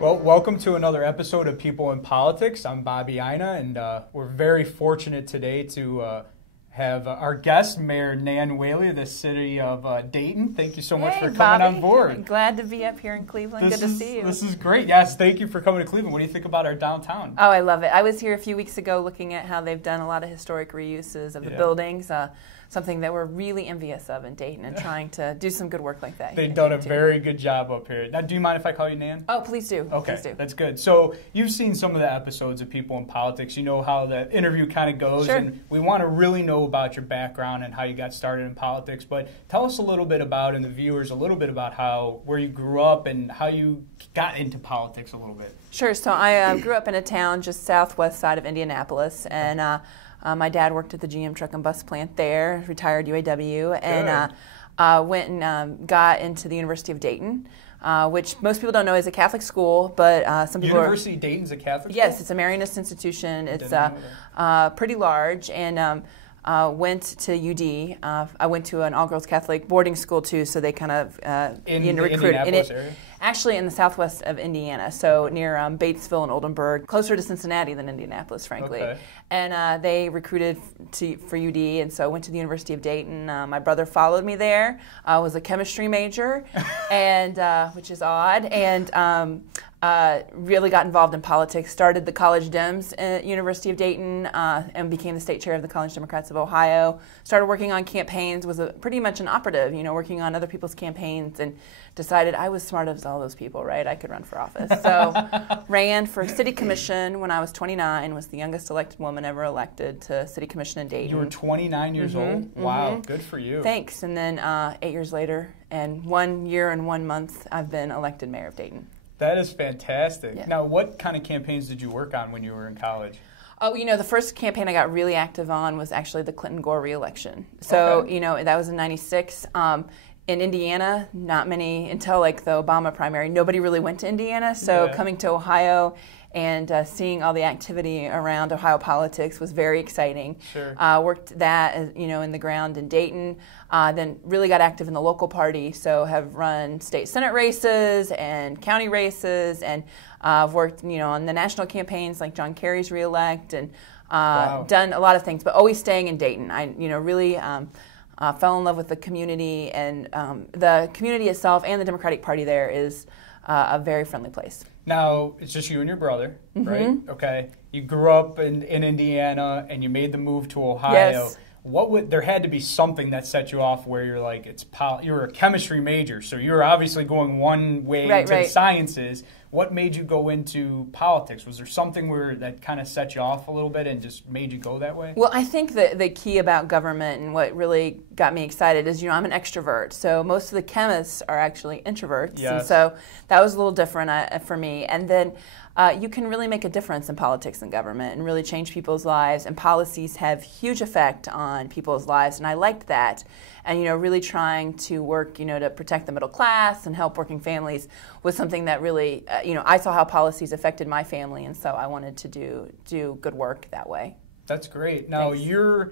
Well, welcome to another episode of People in Politics. I'm Bobby Ina, and we're very fortunate today to have our guest, Mayor Nan Whaley of the city of Dayton. Thank you so much for coming Bobby. on board. I'm glad to be up here in Cleveland. Good to see you. This is great. Yes, thank you for coming to Cleveland. What do you think about our downtown? Oh, I love it. I was here a few weeks ago looking at how they've done a lot of historic reuses of the buildings. Something that we're really envious of in Dayton and trying to do some good work like that. They've done a very good job up here. Now, do you mind if I call you Nan? Oh, please do. Okay, please do. That's good. So you've seen some of the episodes of People in Politics. You know how the interview kind of goes. Sure. And we want to really know about your background and how you got started in politics. But tell us a little bit about, and the viewers, a little bit about where you grew up and how you got into politics a little bit. Sure. So I grew up in a town just southwest side of Indianapolis, and my dad worked at the GM truck and bus plant there, retired UAW, and went and got into the University of Dayton, which most people don't know is a Catholic school, but some people University of Dayton's a Catholic school? Yes, it's a Marianist institution. It's pretty large, and went to UD. I went to an all-girls Catholic boarding school too, so they kind of in the recruited Indianapolis area? Actually, in the southwest of Indiana, so near Batesville and Oldenburg, closer to Cincinnati than Indianapolis, frankly. Okay. And they recruited for UD, and so I went to the University of Dayton. My brother followed me there. I was a chemistry major, and which is odd, and really got involved in politics. Started the College Dems at University of Dayton and became the state chair of the College Democrats of Ohio. Started working on campaigns, was pretty much an operative, working on other people's campaigns, and decided I was smart as all those people, right? I could run for office. So ran for city commission when I was 29, was the youngest elected woman ever elected to city commission in Dayton. You were 29 years old? Wow, good for you. Thanks. And then 8 years later, and 1 year and 1 month, I've been elected mayor of Dayton. That is fantastic. Yeah. Now, what kind of campaigns did you work on when you were in college? Oh, the first campaign I got really active on was actually the Clinton-Gore re-election. So, that was in '96. In Indiana, not many, until like the Obama primary, nobody really went to Indiana. So coming to Ohio and seeing all the activity around Ohio politics was very exciting. Sure. Worked that, in the ground in Dayton. Then really got active in the local party, so have run state senate races and county races, and I've worked, on the national campaigns like John Kerry's reelect, and done a lot of things, but always staying in Dayton. I, really fell in love with the community, and the community itself and the Democratic Party there is a very friendly place. Now, it's just you and your brother, right? Okay. You grew up in Indiana, and you made the move to Ohio. Yes. There had to be something that set you off where you're like, you're a chemistry major, so you're obviously going one way into the sciences. What made you go into politics? Was there something that kind of set you off a little bit and just made you go that way? Well, I think the key about government and what really got me excited is, I'm an extrovert. So most of the chemists are actually introverts. Yes. And so that was a little different for me. And then you can really make a difference in politics and government and really change people's lives. And policies have huge effect on people's lives. And I liked that. And, really trying to work, to protect the middle class and help working families was something that really, I saw how policies affected my family, and so I wanted to do good work that way. That's great. Now, I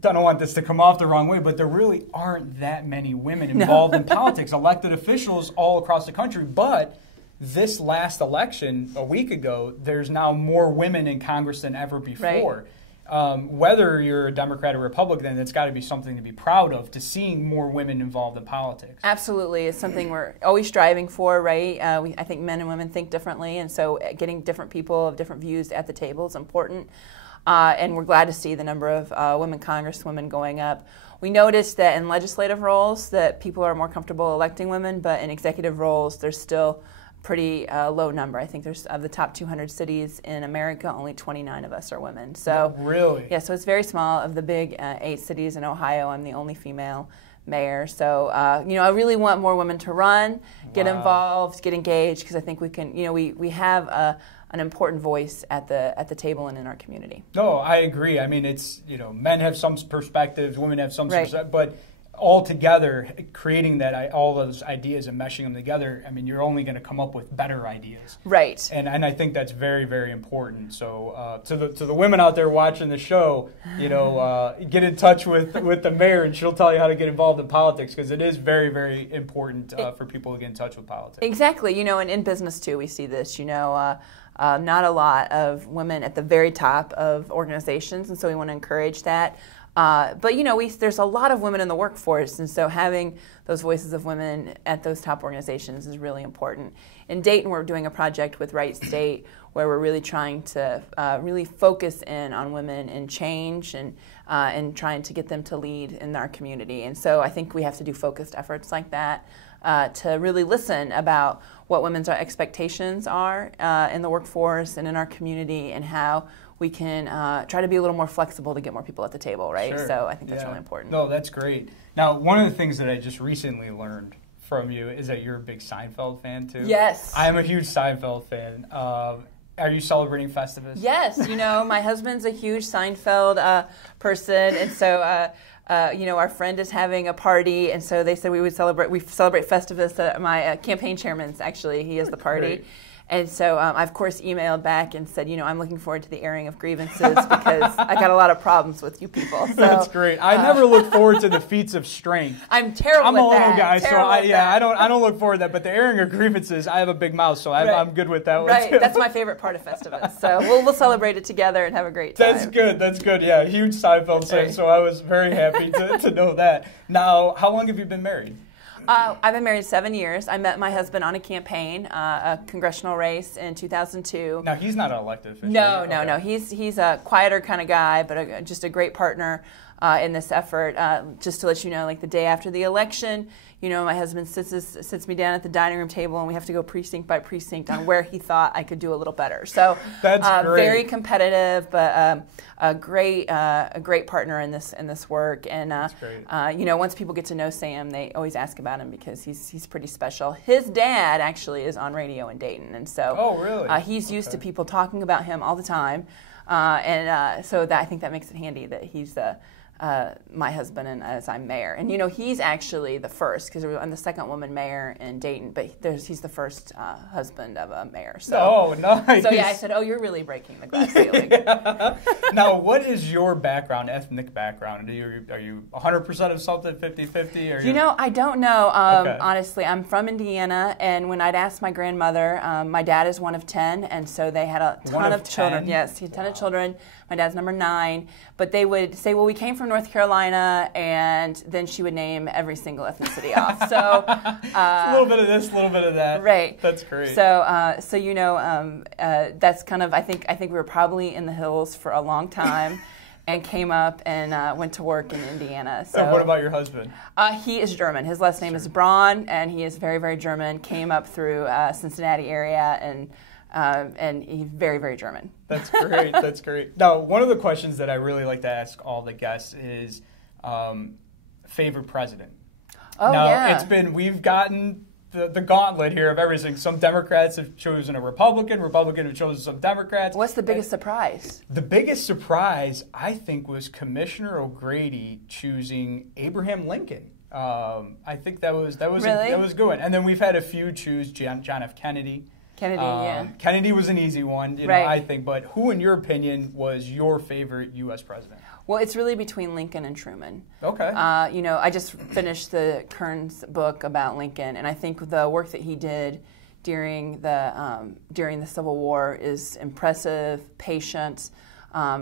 don't want this to come off the wrong way, but there really aren't that many women involved in politics, elected officials all across the country. But this last election, a week ago, there's now more women in Congress than ever before. Right. Whether you're a Democrat or Republican, it's got to be something to be proud of, to seeing more women involved in politics. Absolutely. It's something we're always striving for, right? I think men and women think differently, and so getting different people of different views at the table is important. And we're glad to see the number of women congresswomen going up. We noticed that in legislative roles that people are more comfortable electing women, but in executive roles there's still pretty low number. I think there's, of the top 200 cities in America, only 29 of us are women. So really? Yeah, so it's very small. Of the big 8 cities in Ohio, I'm the only female mayor. So, I really want more women to run, get involved, get engaged, because I think we can, we have an important voice at the table and in our community. No, I agree. I mean, it's, men have some perspectives, women have some perspectives, but all together, creating that all those ideas and meshing them together, I mean, you're only going to come up with better ideas. Right. And I think that's very, very important. So to the women out there watching the show, get in touch with the mayor, and she'll tell you how to get involved in politics, because it is very, very important for people to get in touch with politics. Exactly. And in business too, we see this. Not a lot of women at the very top of organizations, and so we want to encourage that. But there's a lot of women in the workforce, and so having those voices of women at those top organizations is really important. In Dayton, we're doing a project with Wright State where we're really trying to really focus in on women and change and trying to get them to lead in our community. And so I think we have to do focused efforts like that to really listen about what women's expectations are in the workforce and in our community, and how we can try to be a little more flexible to get more people at the table, right? Sure. So I think that's really important. No, that's great. Now, one of the things that I just recently learned from you is that you're a big Seinfeld fan, too. Yes. I am a huge Seinfeld fan. Are you celebrating Festivus? Yes. My husband's a huge Seinfeld person, and so our friend is having a party, and so they said we celebrate Festivus. My campaign chairman's actually, he has the party. Great. And so I, of course, emailed back and said, I'm looking forward to the airing of grievances because I got a lot of problems with you people. So, that's great. I never look forward to the feats of strength. I'm terrible I'm with a little that. guy, so I don't look forward to that. But the airing of grievances, I have a big mouth, so I'm good with that one too. That's my favorite part of Festivus. So we'll celebrate it together and have a great time. That's good. Yeah, huge Seinfeld fan, so I was very happy to know that. Now, how long have you been married? I've been married 7 years. I met my husband on a campaign, a congressional race in 2002. Now, he's not an elected official. No. He's a quieter kind of guy, but just a great partner in this effort. Just to let you know, like the day after the election, my husband sits me down at the dining room table, and we have to go precinct by precinct on where he thought I could do a little better. So that's great. Very competitive, but a great partner in this work. And that's great. Once people get to know Sam, they always ask about him because he's pretty special. His dad actually is on radio in Dayton, and so really? He's used to people talking about him all the time, so I think that makes it handy that he's my husband and as I'm mayor. And he's actually the first, because I'm the second woman mayor in Dayton, but he's the first husband of a mayor. So, nice. So yeah, I said, you're really breaking the glass ceiling. Now, what is your background, ethnic background? Are you 100% of something, 50-50? I don't know. Honestly, I'm from Indiana, and when I'd ask my grandmother, my dad is one of 10, and so they had a ton of children. Yes, he had a ton of children. My dad's number 9, but they would say, well, we came from North Carolina, and then she would name every single ethnicity off. So a little bit of this, a little bit of that. Right. That's great. So, that's kind of, I think we were probably in the hills for a long time, and came up and went to work in Indiana. So, and what about your husband? He is German. His last name is Braun, and he is very, very German. Came up through Cincinnati area, and he's very, very German. That's great. That's great. Now, one of the questions that I really like to ask all the guests is favorite president. We've gotten the gauntlet here of everything. Some Democrats have chosen a Republican have chosen some Democrats. What's the biggest surprise? The biggest surprise, I think, was Commissioner O'Grady choosing Abraham Lincoln. I think that was really? That was good. And then we've had a few choose John F. Kennedy. Kennedy was an easy one, I think. But who, in your opinion, was your favorite U.S. president? Well, it's really between Lincoln and Truman. Okay. I just finished the Kearns book about Lincoln, and I think the work that he did during the Civil War is impressive, patient,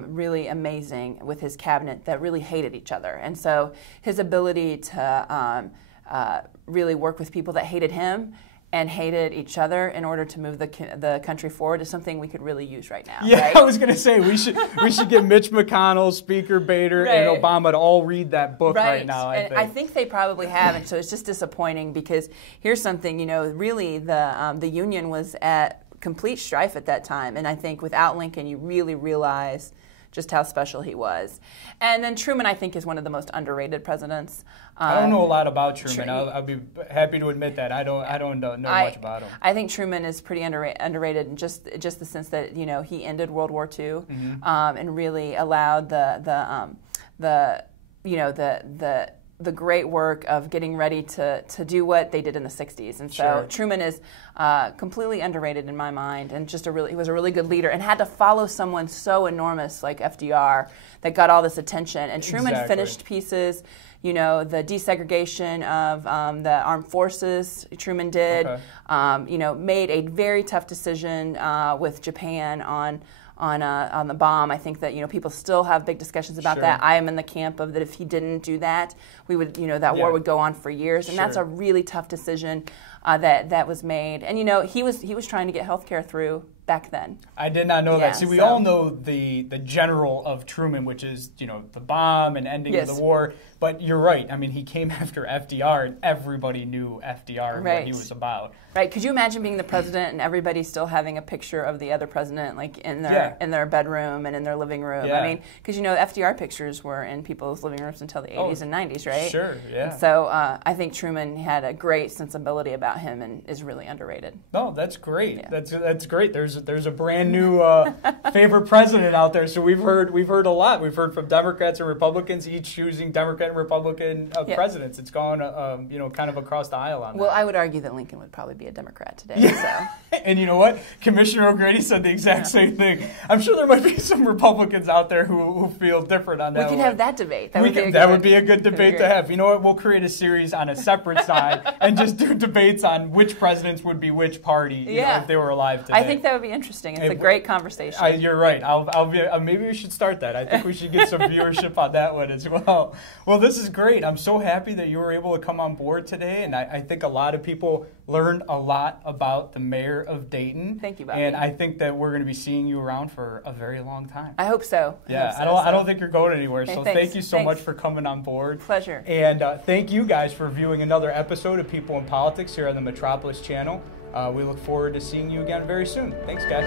really amazing with his cabinet that really hated each other. And so his ability to really work with people that hated him and hated each other in order to move the country forward is something we could really use right now. Yeah, right? I was going to say we should get Mitch McConnell, Speaker Bader, and Obama to all read that book right now. I think they probably haven't. So it's just disappointing because here's something. Really the Union was at complete strife at that time, and I think without Lincoln, you really realize just how special he was. And then Truman, I think, is one of the most underrated presidents. I don't know a lot of Truman. I'll be happy to admit that. I don't know much about him. I think Truman is pretty underrated in just the sense that he ended World War II, and really allowed the the great work of getting ready to do what they did in the 60s. And so Sure. Truman is completely underrated in my mind, and just he was a really good leader, and had to follow someone so enormous like FDR that got all this attention. And Truman Exactly. finished pieces, you know, the desegregation of the armed forces, Truman did, Okay. you know, made a very tough decision with Japan on the bomb. I think that, you know, people still have big discussions about Sure. that. I am in the camp of that if he didn't do that, we would, you know, that war would go on for years, and that's a Sure. really tough decision that was made. And you know, he was trying to get health care through back then. I did not know Yeah, that. See, we so- all know the general of Truman, which is, you know, the bomb and ending Yes. of the war. But you're right. I mean, he came after FDR, and everybody knew FDR and what Right. he was about. Right? Could you imagine being the president and everybody still having a picture of the other president, like in their bedroom and in their living room? Yeah. I mean, because you know, FDR pictures were in people's living rooms until the 80s and 90s, right? Sure, yeah. And so I think Truman had a great sensibility about him and is really underrated. No, that's great. Yeah. That's great. There's a brand new favorite president out there. So we've heard a lot. We've heard from Democrats and Republicans, each choosing Democrat and Republican presidents. It's gone, you know, kind of across the aisle on that. Well, I would argue that Lincoln would probably be a Democrat today. So. And you know what? Commissioner O'Grady said the exact same thing. I'm sure there might be some Republicans out there who feel different on that. We could have that debate. That would be a good debate to have. You know what? We'll create a series on a separate side and just do debates on which presidents would be which party you know, if they were alive today. I think that would be interesting. It's a great conversation. You're right. I'll be. Maybe we should start that. I think we should get some viewership on that one as well. Well, this is great. I'm so happy that you were able to come on board today, and I think a lot of people learned a lot about the mayor of Dayton. Thank you, Bobby. And I think that we're going to be seeing you around for a very long time. I hope so. Yeah, I don't think you're going anywhere. So thank you so much for coming on board. Pleasure. And thank you guys for viewing another episode of People in Politics here on the Metropolis Channel. We look forward to seeing you again very soon. Thanks, guys.